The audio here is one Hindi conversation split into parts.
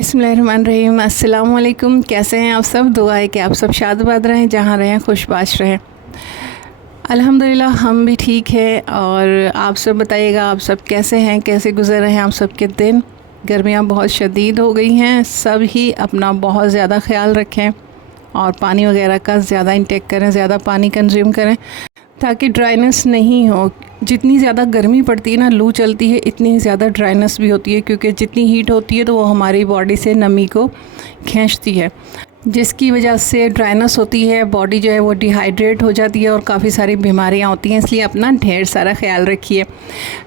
बिस्मिल्लाहिर्रहमानिर्रहीम। अस्सलाम वालेकुम। कैसे हैं आप सब? दुआ है कि आप सब शादबाद रहें, जहाँ रहें खुशबाश रहें। अल्हम्दुलिल्लाह हम भी ठीक हैं। और आप सब बताइएगा, आप सब कैसे हैं, कैसे गुजर रहे हैं आप सब के दिन? गर्मियाँ बहुत शदीद हो गई हैं। सब ही अपना बहुत ज़्यादा ख्याल रखें और पानी वगैरह का ज़्यादा इंटेक करें, ज़्यादा पानी कंज्यूम करें ताकि ड्राइनेस नहीं हो। जितनी ज़्यादा गर्मी पड़ती है ना, लू चलती है, इतनी ज़्यादा ड्राइनेस भी होती है, क्योंकि जितनी हीट होती है तो वो हमारी बॉडी से नमी को खींचती है, जिसकी वजह से ड्राइनेस होती है, बॉडी जो है वो डिहाइड्रेट हो जाती है और काफ़ी सारी बीमारियां होती हैं। इसलिए अपना ढेर सारा ख्याल रखिए।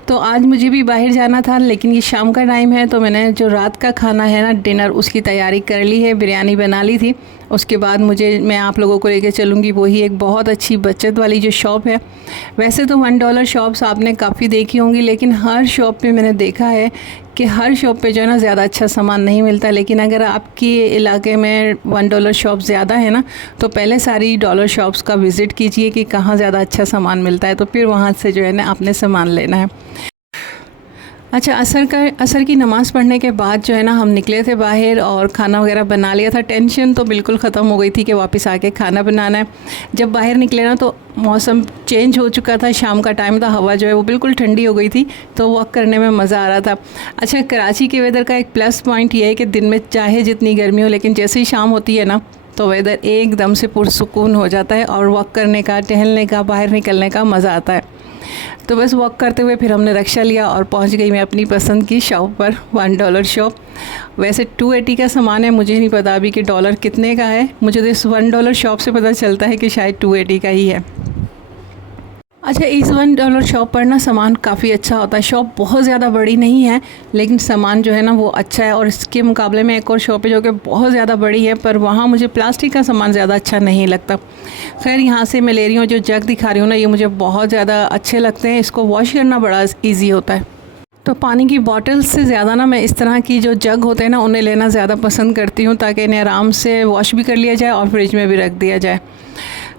तो आज मुझे भी बाहर जाना था, लेकिन ये शाम का टाइम है तो मैंने जो रात का खाना है ना, डिनर, उसकी तैयारी कर ली है। बिरयानी बना ली थी। उसके बाद मैं आप लोगों को लेकर चलूँगी वही एक बहुत अच्छी बचत वाली जो शॉप है। वैसे तो $1 शॉप्स आपने काफ़ी देखी होंगी, लेकिन हर शॉप पे मैंने देखा है कि हर शॉप पे जो है ना ज़्यादा अच्छा सामान नहीं मिलता। लेकिन अगर आपके इलाके में $1 शॉप ज़्यादा है ना, तो पहले सारी डॉलर शॉप्स का विज़िट कीजिए कि कहाँ ज़्यादा अच्छा सामान मिलता है, तो फिर वहाँ से जो है ना आपने सामान लेना है। अच्छा, असर की नमाज़ पढ़ने के बाद जो है ना हम निकले थे बाहर और खाना वगैरह बना लिया था। टेंशन तो बिल्कुल ख़त्म हो गई थी कि वापस आके खाना बनाना है। जब बाहर निकले ना तो मौसम चेंज हो चुका था, शाम का टाइम था, हवा जो है वो बिल्कुल ठंडी हो गई थी, तो वॉक करने में मज़ा आ रहा था। अच्छा, कराची के वेदर का एक प्लस पॉइंट ये है कि दिन में चाहे जितनी गर्मी हो, लेकिन जैसे ही शाम होती है ना तो वेदर एकदम से पुरसुकून हो जाता है और वॉक करने का, टहलने का, बाहर निकलने का मज़ा आता है। तो बस वॉक करते हुए फिर हमने रिक्शा लिया और पहुंच गई मैं अपनी पसंद की शॉप पर, $1 शॉप। वैसे 280 का सामान है, मुझे नहीं पता अभी कि डॉलर कितने का है। मुझे तो इस $1 शॉप से पता चलता है कि शायद 280 का ही है। अच्छा, इस $1 शॉप पर ना सामान काफ़ी अच्छा होता है। शॉप बहुत ज़्यादा बड़ी नहीं है, लेकिन सामान जो है ना वो अच्छा है। और इसके मुकाबले में एक और शॉप है जो कि बहुत ज़्यादा बड़ी है, पर वहाँ मुझे प्लास्टिक का सामान ज़्यादा अच्छा नहीं लगता। खैर, यहाँ से मैं ले रही हूँ जो जग दिखा रही हूँ ना, ये मुझे बहुत ज़्यादा अच्छे लगते हैं। इसको वॉश करना बड़ा ईजी होता है। तो पानी की बॉटल से ज़्यादा ना मैं इस तरह की जो जग होते हैं ना उन्हें लेना ज़्यादा पसंद करती हूँ, ताकि इन्हें आराम से वॉश भी कर लिया जाए और फ्रिज में भी रख दिया जाए।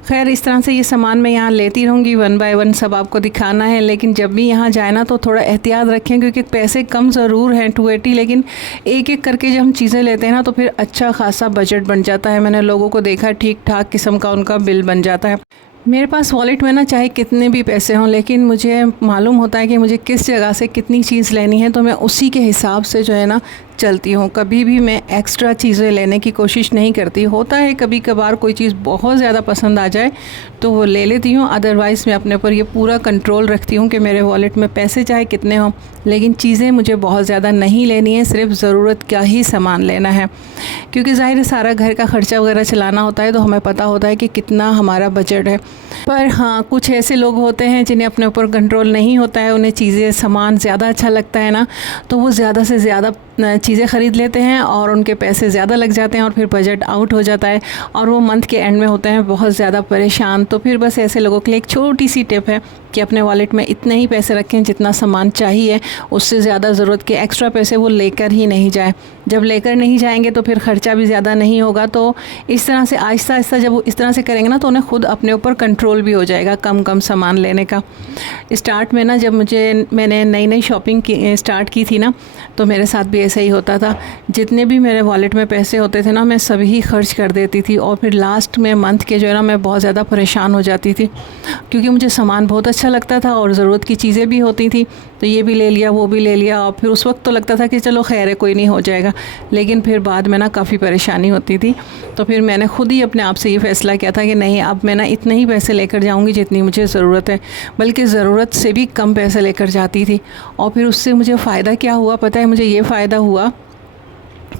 खैर, इस तरह से ये सामान मैं यहाँ लेती रहूँगी, 1 बाय 1 सब आपको दिखाना है। लेकिन जब भी यहाँ जाए ना तो थोड़ा एहतियात रखें, क्योंकि पैसे कम ज़रूर हैं 280, लेकिन एक एक करके जब हम चीज़ें लेते हैं ना तो फिर अच्छा खासा बजट बन जाता है। मैंने लोगों को देखा, ठीक ठाक किस्म का उनका बिल बन जाता है। मेरे पास वॉलेट में ना चाहे कितने भी पैसे हों, लेकिन मुझे मालूम होता है कि मुझे किस जगह से कितनी चीज़ लेनी है, तो मैं उसी के हिसाब से जो है ना चलती हूँ। कभी भी मैं एक्स्ट्रा चीज़ें लेने की कोशिश नहीं करती। होता है कभी कभार कोई चीज़ बहुत ज़्यादा पसंद आ जाए तो वो ले लेती हूँ, अदरवाइज़ मैं अपने ऊपर ये पूरा कंट्रोल रखती हूँ कि मेरे वॉलेट में पैसे चाहे कितने हों, लेकिन चीज़ें मुझे बहुत ज़्यादा नहीं लेनी है, सिर्फ ज़रूरत का ही सामान लेना है। क्योंकि ज़ाहिर है सारा घर का ख़र्चा वगैरह चलाना होता है, तो हमें पता होता है कि कितना हमारा बजट है। पर हाँ, कुछ ऐसे लोग होते हैं जिन्हें अपने ऊपर कंट्रोल नहीं होता है, उन्हें चीज़ें, सामान ज़्यादा अच्छा लगता है ना, तो वो ज़्यादा से ज़्यादा चीज़ें ख़रीद लेते हैं और उनके पैसे ज़्यादा लग जाते हैं और फिर बजट आउट हो जाता है और वो मंथ के एंड में होते हैं बहुत ज़्यादा परेशान। तो फिर बस ऐसे लोगों के लिए एक छोटी सी टिप है कि अपने वॉलेट में इतने ही पैसे रखें जितना सामान चाहिए, उससे ज़्यादा ज़रूरत के एक्स्ट्रा पैसे वो लेकर ही नहीं जाए। जब लेकर नहीं जाएंगे तो फिर ख़र्चा भी ज़्यादा नहीं होगा। तो इस तरह से आहिस्ता आहिस्ता जब वो इस तरह से करेंगे ना तो उन्हें खुद अपने ऊपर कंट्रोल भी हो जाएगा कम कम सामान लेने का। स्टार्ट में ना जब मैंने नई नई शॉपिंग स्टार्ट की थी ना, तो मेरे साथ भी ऐसा ही होता था। जितने भी मेरे वॉलेट में पैसे होते थे ना, मैं सभी खर्च कर देती थी और फिर लास्ट में मंथ के जो है ना मैं बहुत ज़्यादा परेशान हो जाती थी, क्योंकि मुझे सामान बहुत अच्छा लगता था और ज़रूरत की चीज़ें भी होती थी। तो ये भी ले लिया, वो भी ले लिया, और फिर उस वक्त तो लगता था कि चलो खैर है, कोई नहीं, हो जाएगा। लेकिन फिर बाद में ना काफ़ी परेशानी होती थी। तो फिर मैंने खुद ही अपने आप से ये फ़ैसला किया था कि नहीं, अब मैं ना इतने ही पैसे लेकर जाऊँगी जितनी मुझे ज़रूरत है, बल्कि ज़रूरत से भी कम पैसे लेकर जाती थी। और फिर उससे मुझे फ़ायदा क्या हुआ पता है? मुझे ये फ़ायदा हुआ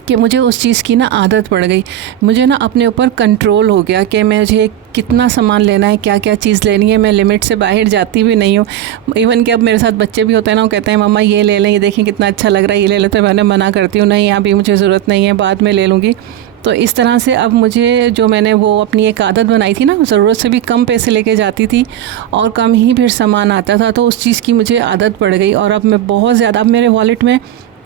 कि मुझे उस चीज़ की ना आदत पड़ गई। मुझे ना अपने ऊपर कंट्रोल हो गया कि मुझे कितना सामान लेना है, क्या क्या चीज़ लेनी है। मैं लिमिट से बाहर जाती भी नहीं हूँ। इवन कि अब मेरे साथ बच्चे भी होते हैं ना, वो कहते हैं मम्मा ये ले लें, ये देखें कितना अच्छा लग रहा है, ये ले लेते हैं। मैंने मना करती हूँ, नहीं अभी मुझे ज़रूरत नहीं है, बाद में ले लूँगी। तो इस तरह से अब मुझे, जो मैंने वो अपनी एक आदत बनाई थी ना, ज़रूरत से भी कम पैसे लेके जाती थी और कम ही फिर सामान आता था, तो उस चीज़ की मुझे आदत पड़ गई। और अब मैं बहुत ज़्यादा, अब मेरे वॉलेट में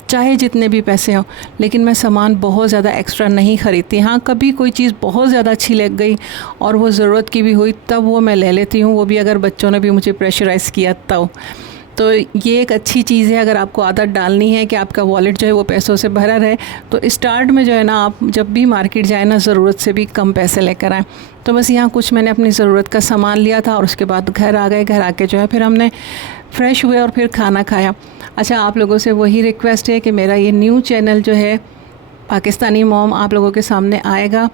चाहे जितने भी पैसे हों, लेकिन मैं सामान बहुत ज़्यादा एक्स्ट्रा नहीं ख़रीदती। हाँ, कभी कोई चीज़ बहुत ज़्यादा अच्छी लग गई और वो ज़रूरत की भी हुई, तब वो मैं ले लेती हूँ, वो भी अगर बच्चों ने भी मुझे प्रेशराइज़ किया तब। तो ये एक अच्छी चीज़ है। अगर आपको आदत डालनी है कि आपका वॉलेट जो है वो पैसों से भरा रहे, तो स्टार्ट में जो है ना आप जब भी मार्केट जाए ना ज़रूरत से भी कम पैसे लेकर आएँ। तो बस यहाँ कुछ मैंने अपनी ज़रूरत का सामान लिया था और उसके बाद घर आ गए। घर आके जो है फिर हमने फ्रेश हुए और फिर खाना खाया। अच्छा, आप लोगों से वही रिक्वेस्ट है कि मेरा ये न्यू चैनल जो है पाकिस्तानी मॉम आप लोगों के सामने आएगा,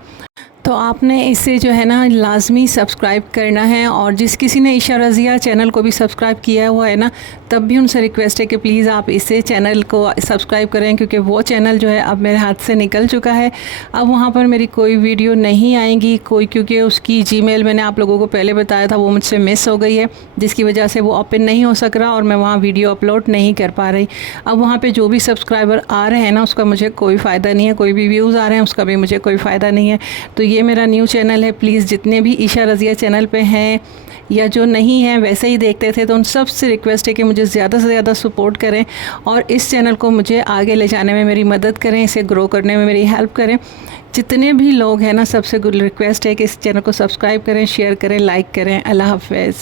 तो आपने इसे जो है ना लाज़मी सब्सक्राइब करना है। और जिस किसी ने ईशा रज़िया चैनल को भी सब्सक्राइब किया हुआ है ना, तब भी उनसे रिक्वेस्ट है कि प्लीज़ आप इसे चैनल को सब्सक्राइब करें, क्योंकि वो चैनल जो है अब मेरे हाथ से निकल चुका है। अब वहाँ पर मेरी कोई वीडियो नहीं आएंगी क्योंकि उसकी जीमेल मैंने आप लोगों को पहले बताया था वो मुझसे मिस हो गई है, जिसकी वजह से वो ओपन नहीं हो सक रहा और मैं वहाँ वीडियो अपलोड नहीं कर पा रही। अब वहाँ पर जो भी सब्सक्राइबर आ रहे हैं ना उसका मुझे कोई फ़ायदा नहीं है, कोई भी व्यूज़ आ रहे हैं उसका भी मुझे कोई फ़ायदा नहीं है। तो ये मेरा न्यू चैनल है। प्लीज़ जितने भी ईशा रज़िया चैनल पे हैं या जो नहीं हैं वैसे ही देखते थे, तो उन सब से रिक्वेस्ट है कि मुझे ज़्यादा से ज़्यादा सपोर्ट करें और इस चैनल को मुझे आगे ले जाने में मेरी मदद करें, इसे ग्रो करने में मेरी हेल्प करें। जितने भी लोग हैं ना सबसे रिक्वेस्ट है कि इस चैनल को सब्सक्राइब करें, शेयर करें, लाइक करें। अल्लाह हाफ़िज़।